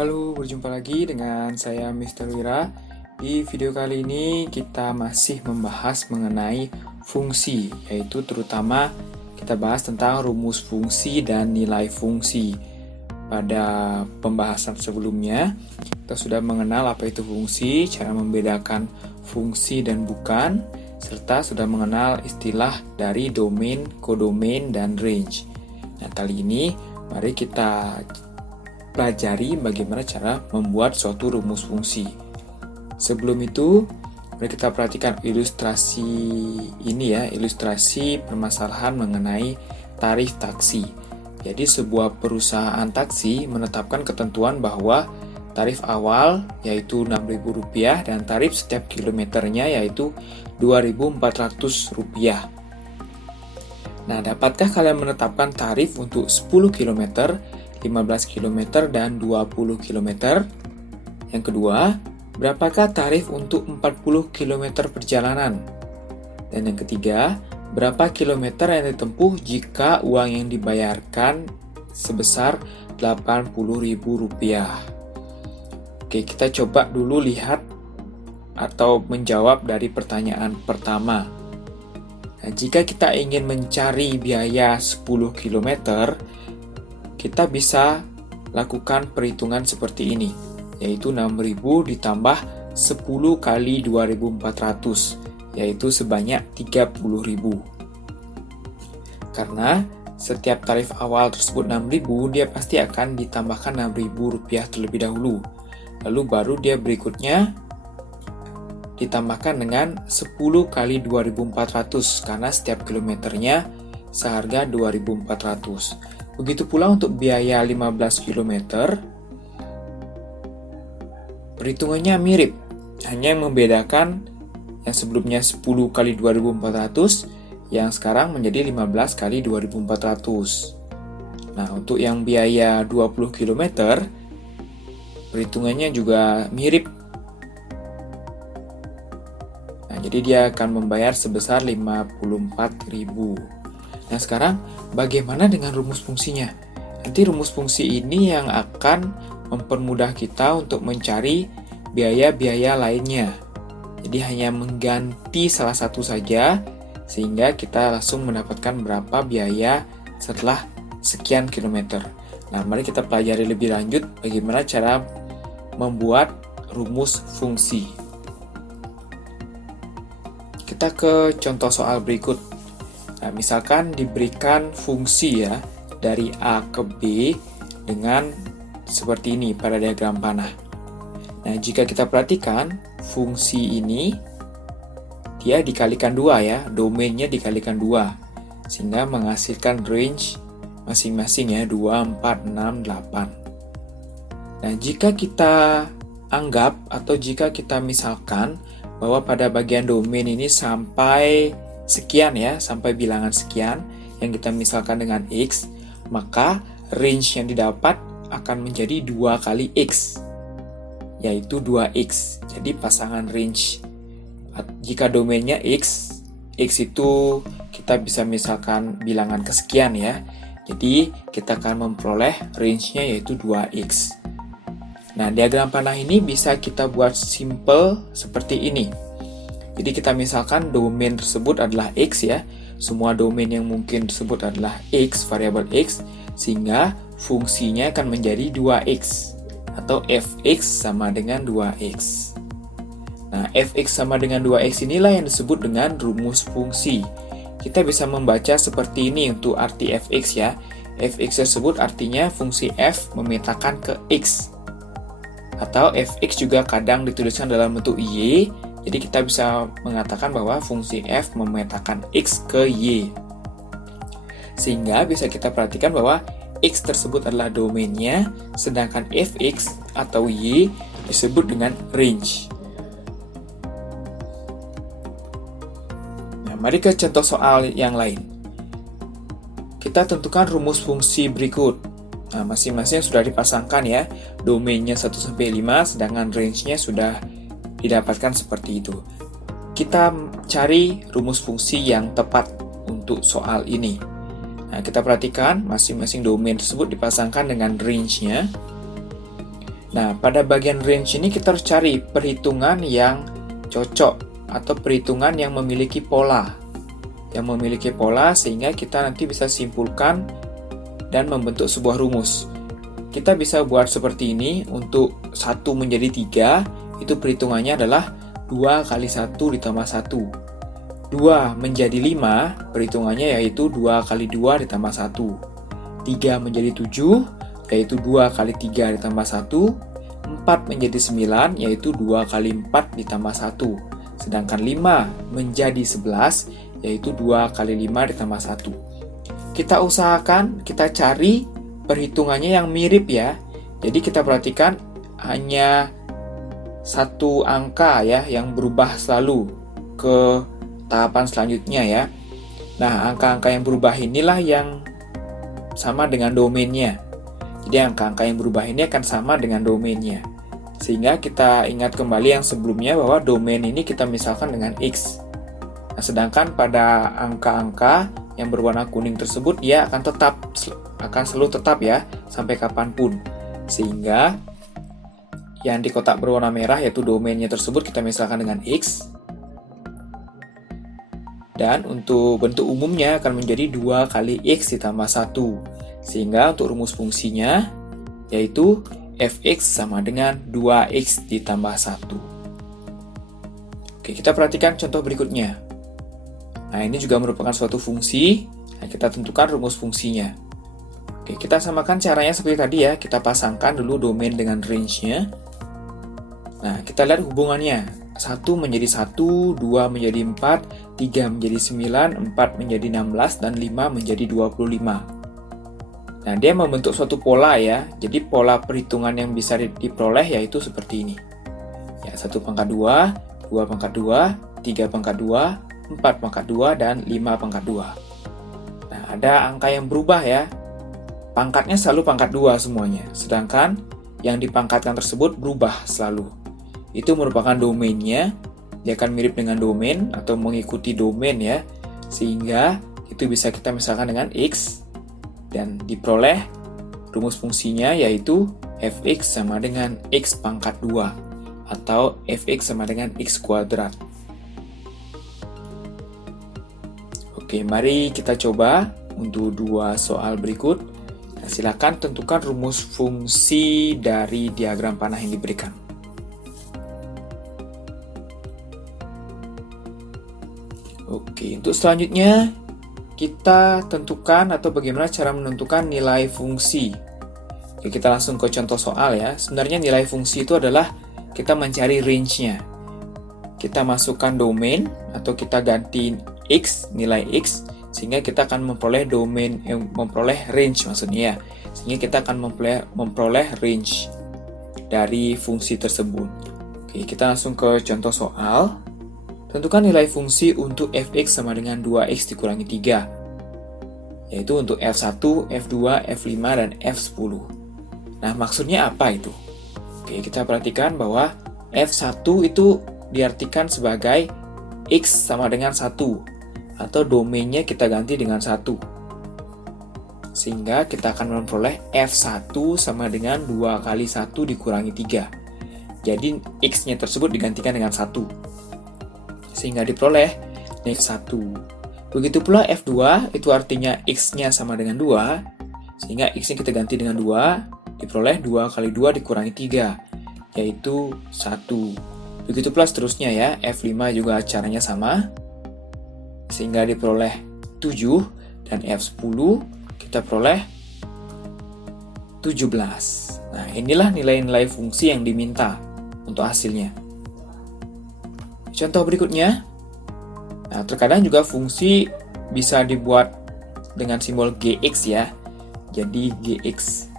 Halo, berjumpa lagi dengan saya Mr. Wira. Di video kali ini kita masih membahas mengenai fungsi, yaitu terutama kita bahas tentang rumus fungsi dan nilai fungsi. Pada pembahasan sebelumnya, kita sudah mengenal apa itu fungsi, cara membedakan fungsi dan bukan, serta sudah mengenal istilah dari domain, kodomain, dan range. Nah, kali ini mari kita pelajari bagaimana cara membuat suatu rumus fungsi. Sebelum itu, mari kita perhatikan ilustrasi ini ya, ilustrasi permasalahan mengenai tarif taksi. Jadi sebuah perusahaan taksi menetapkan ketentuan bahwa tarif awal yaitu Rp6.000 dan tarif setiap kilometernya yaitu Rp2.400. Nah, dapatkah kalian menetapkan tarif untuk 10 km, 15 km, dan 20 km? Yang kedua, berapakah tarif untuk 40 km perjalanan? Dan yang ketiga, berapa kilometer yang ditempuh jika uang yang dibayarkan sebesar Rp80.000? Oke, kita coba dulu lihat atau menjawab dari pertanyaan pertama. Nah, jika kita ingin mencari biaya 10 km, kita bisa lakukan perhitungan seperti ini, yaitu 6.000 ditambah 10 kali 2.400, yaitu sebanyak 30.000. Karena setiap tarif awal tersebut 6.000, dia pasti akan ditambahkan Rp6.000 terlebih dahulu. Lalu baru dia berikutnya ditambahkan dengan 10 kali 2.400, karena setiap kilometernya seharga 2.400. Begitu pula untuk biaya 15 km, perhitungannya mirip, hanya yang membedakan yang sebelumnya 10 kali 2.400, yang sekarang menjadi 15 kali 2.400. Nah, untuk yang biaya 20 km, perhitungannya juga mirip. Nah, jadi dia akan membayar sebesar 54.000. Nah, sekarang bagaimana dengan rumus fungsinya? Nanti rumus fungsi ini yang akan mempermudah kita untuk mencari biaya-biaya lainnya. Jadi hanya mengganti salah satu saja, sehingga kita langsung mendapatkan berapa biaya setelah sekian kilometer. Nah, mari kita pelajari lebih lanjut bagaimana cara membuat rumus fungsi. Kita ke contoh soal berikut. Nah, misalkan diberikan fungsi ya dari A ke B dengan seperti ini pada diagram panah. Nah, jika kita perhatikan fungsi ini dia dikalikan 2 ya, domainnya dikalikan 2 sehingga menghasilkan range masing-masing ya 2, 4, 6, 8. Nah, jika kita anggap atau jika kita misalkan bahwa pada bagian domain ini sampai sekian ya, sampai bilangan sekian yang kita misalkan dengan X, maka range yang didapat akan menjadi 2 kali X, yaitu 2X. Jadi pasangan range, jika domainnya X, X itu kita bisa misalkan bilangan kesekian ya, jadi kita akan memperoleh range-nya yaitu 2X. Nah, diagram panah ini bisa kita buat simple seperti ini. Jadi kita misalkan domain tersebut adalah X ya, semua domain yang mungkin tersebut adalah X, variabel X, sehingga fungsinya akan menjadi 2X, atau Fx sama dengan 2X. Nah, Fx sama dengan 2X inilah yang disebut dengan rumus fungsi. Kita bisa membaca seperti ini untuk arti Fx ya. Fx tersebut artinya fungsi F memetakan ke X. Atau Fx juga kadang dituliskan dalam bentuk Y. Jadi kita bisa mengatakan bahwa fungsi F memetakan X ke Y. Sehingga bisa kita perhatikan bahwa X tersebut adalah domainnya, sedangkan Fx atau Y disebut dengan range. Nah, mari ke contoh soal yang lain. Kita tentukan rumus fungsi berikut. Nah, masing-masing sudah dipasangkan ya, domainnya 1-5, sedangkan range-nya sudah didapatkan seperti itu. Kita cari rumus fungsi yang tepat untuk soal ini. Nah, kita perhatikan masing-masing domain tersebut dipasangkan dengan range-nya. Nah, pada bagian range ini kita harus cari perhitungan yang cocok atau perhitungan yang memiliki pola. Yang memiliki pola sehingga kita nanti bisa simpulkan dan membentuk sebuah rumus. Kita bisa buat seperti ini. Untuk 1 menjadi 3, itu perhitungannya adalah 2 kali 1 ditambah 1. 2 menjadi 5, perhitungannya yaitu 2 kali 2 ditambah 1. 3 menjadi 7, yaitu 2 kali 3 ditambah 1. 4 menjadi 9, yaitu 2 kali 4 ditambah 1. Sedangkan 5 menjadi 11, yaitu 2 kali 5 ditambah 1. Kita usahakan, kita cari perhitungannya yang mirip ya. Jadi kita perhatikan hanya satu angka ya yang berubah selalu ke tahapan selanjutnya ya. Nah, angka-angka yang berubah inilah yang sama dengan domainnya. Jadi angka-angka yang berubah ini akan sama dengan domainnya. Sehingga kita ingat kembali yang sebelumnya bahwa domain ini kita misalkan dengan X. Nah, sedangkan pada angka-angka yang berwarna kuning tersebut dia akan selalu tetap ya sampai kapanpun. Sehingga yang di kotak berwarna merah yaitu domainnya tersebut kita misalkan dengan X. Dan untuk bentuk umumnya akan menjadi 2 kali X ditambah 1. Sehingga untuk rumus fungsinya yaitu fx sama dengan 2x ditambah 1. Oke, kita perhatikan contoh berikutnya. Nah, ini juga merupakan suatu fungsi. Nah, kita tentukan rumus fungsinya. Oke, kita samakan caranya seperti tadi ya. Kita pasangkan dulu domain dengan range-nya. Nah, kita lihat hubungannya. 1 menjadi 1, 2 menjadi 4, 3 menjadi 9, 4 menjadi 16, dan 5 menjadi 25. Nah, dia membentuk suatu pola ya. Jadi pola perhitungan yang bisa diperoleh yaitu seperti ini. Ya, 1 pangkat 2, 2 pangkat 2, 3 pangkat 2, 4 pangkat 2, dan 5 pangkat 2. Nah, ada angka yang berubah ya. Pangkatnya selalu pangkat 2 semuanya. Sedangkan yang dipangkatkan tersebut berubah selalu. Itu merupakan domainnya. Dia akan mirip dengan domain atau mengikuti domain ya. Sehingga itu bisa kita misalkan dengan X. Dan diperoleh rumus fungsinya yaitu fx sama dengan x pangkat 2 atau fx sama dengan x kuadrat. Oke, mari kita coba untuk 2 soal berikut. Nah, silakan tentukan rumus fungsi dari diagram panah yang diberikan. Oke, untuk selanjutnya kita tentukan atau bagaimana cara menentukan nilai fungsi. Oke, kita langsung ke contoh soal ya. Sebenarnya nilai fungsi itu adalah kita mencari range-nya. Kita masukkan domain atau kita ganti X, nilai X, sehingga kita akan memperoleh range maksudnya ya. Sehingga kita akan memperoleh range dari fungsi tersebut. Oke, kita langsung ke contoh soal. Tentukan nilai fungsi untuk fx sama dengan 2x dikurangi 3, yaitu untuk f1, f2, f5, dan f10. Nah, maksudnya apa itu? Oke, kita perhatikan bahwa f1 itu diartikan sebagai x sama dengan 1, atau domainnya kita ganti dengan 1. Sehingga kita akan memperoleh f1 sama dengan 2 kali 1 dikurangi 3. Jadi, x-nya tersebut digantikan dengan 1. Sehingga diperoleh f1. Begitu pula f2, itu artinya x-nya sama dengan 2, sehingga x-nya kita ganti dengan 2, diperoleh 2 kali 2 dikurangi 3, yaitu 1. Begitu pula seterusnya ya, f5 juga caranya sama, sehingga diperoleh 7, dan f10 kita peroleh 17. Nah, inilah nilai-nilai fungsi yang diminta untuk hasilnya. Contoh berikutnya, nah, terkadang juga fungsi bisa dibuat dengan simbol gx ya. Jadi gx.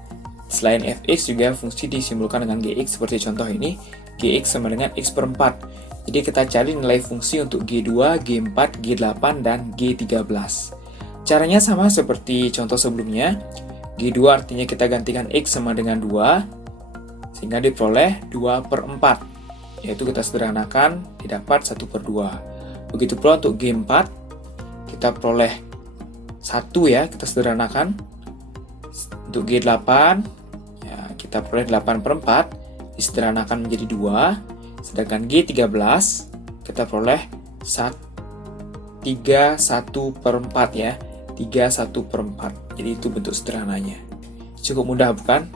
Selain fx juga fungsi disimbolkan dengan gx seperti contoh ini. Gx sama dengan x per 4. Jadi kita cari nilai fungsi untuk g2, g4, g8, dan g13. Caranya sama seperti contoh sebelumnya. G2 artinya kita gantikan x sama dengan 2, sehingga diperoleh 2 per 4. Yaitu kita sederhanakan, didapat 1 per 2. Begitu pula untuk G4, kita peroleh 1 ya, kita sederhanakan. Untuk G8, ya, kita kita peroleh 8/4, disederhanakan menjadi 2, sedangkan G13, kita peroleh 31/4 ya, 31/4. Jadi itu bentuk sederhananya. Cukup mudah bukan?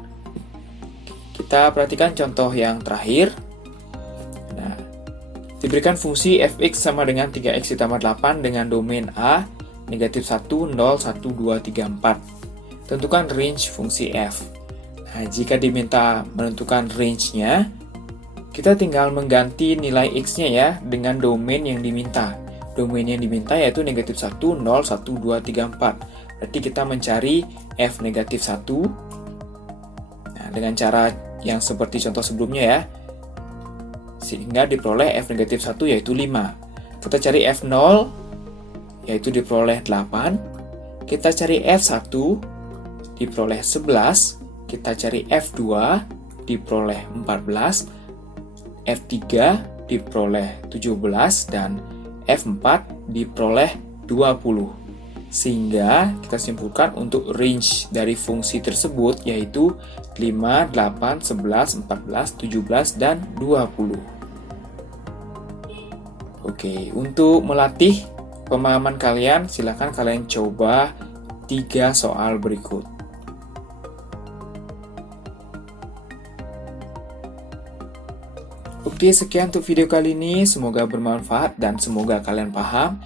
Kita perhatikan contoh yang terakhir. Nah, diberikan fungsi fx sama dengan 3x ditambah 8 dengan domain A, negatif 1, 0, 1, 2, 3, 4. Tentukan range fungsi f. Nah, jika diminta menentukan range-nya, kita tinggal mengganti nilai x-nya ya dengan domain yang diminta. Domain yang diminta yaitu negatif 1, 0, 1, 2, 3, 4. Berarti kita mencari f negatif 1. Nah, dengan cara yang seperti contoh sebelumnya ya. Sehingga diperoleh f negatif 1 yaitu 5. Kita cari f0 yaitu diperoleh 8. Kita cari f1 diperoleh 11. Kita cari f2 diperoleh 14. F3 diperoleh 17 dan F4 diperoleh 20. Sehingga kita simpulkan untuk range dari fungsi tersebut yaitu 5, 8, 11, 14, 17, dan 20. Oke, untuk melatih pemahaman kalian, silakan kalian coba 3 soal berikut. Oke, sekian untuk video kali ini. Semoga bermanfaat dan semoga kalian paham.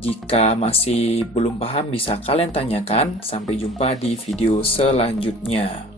Jika masih belum paham, bisa kalian tanyakan. Sampai jumpa di video selanjutnya.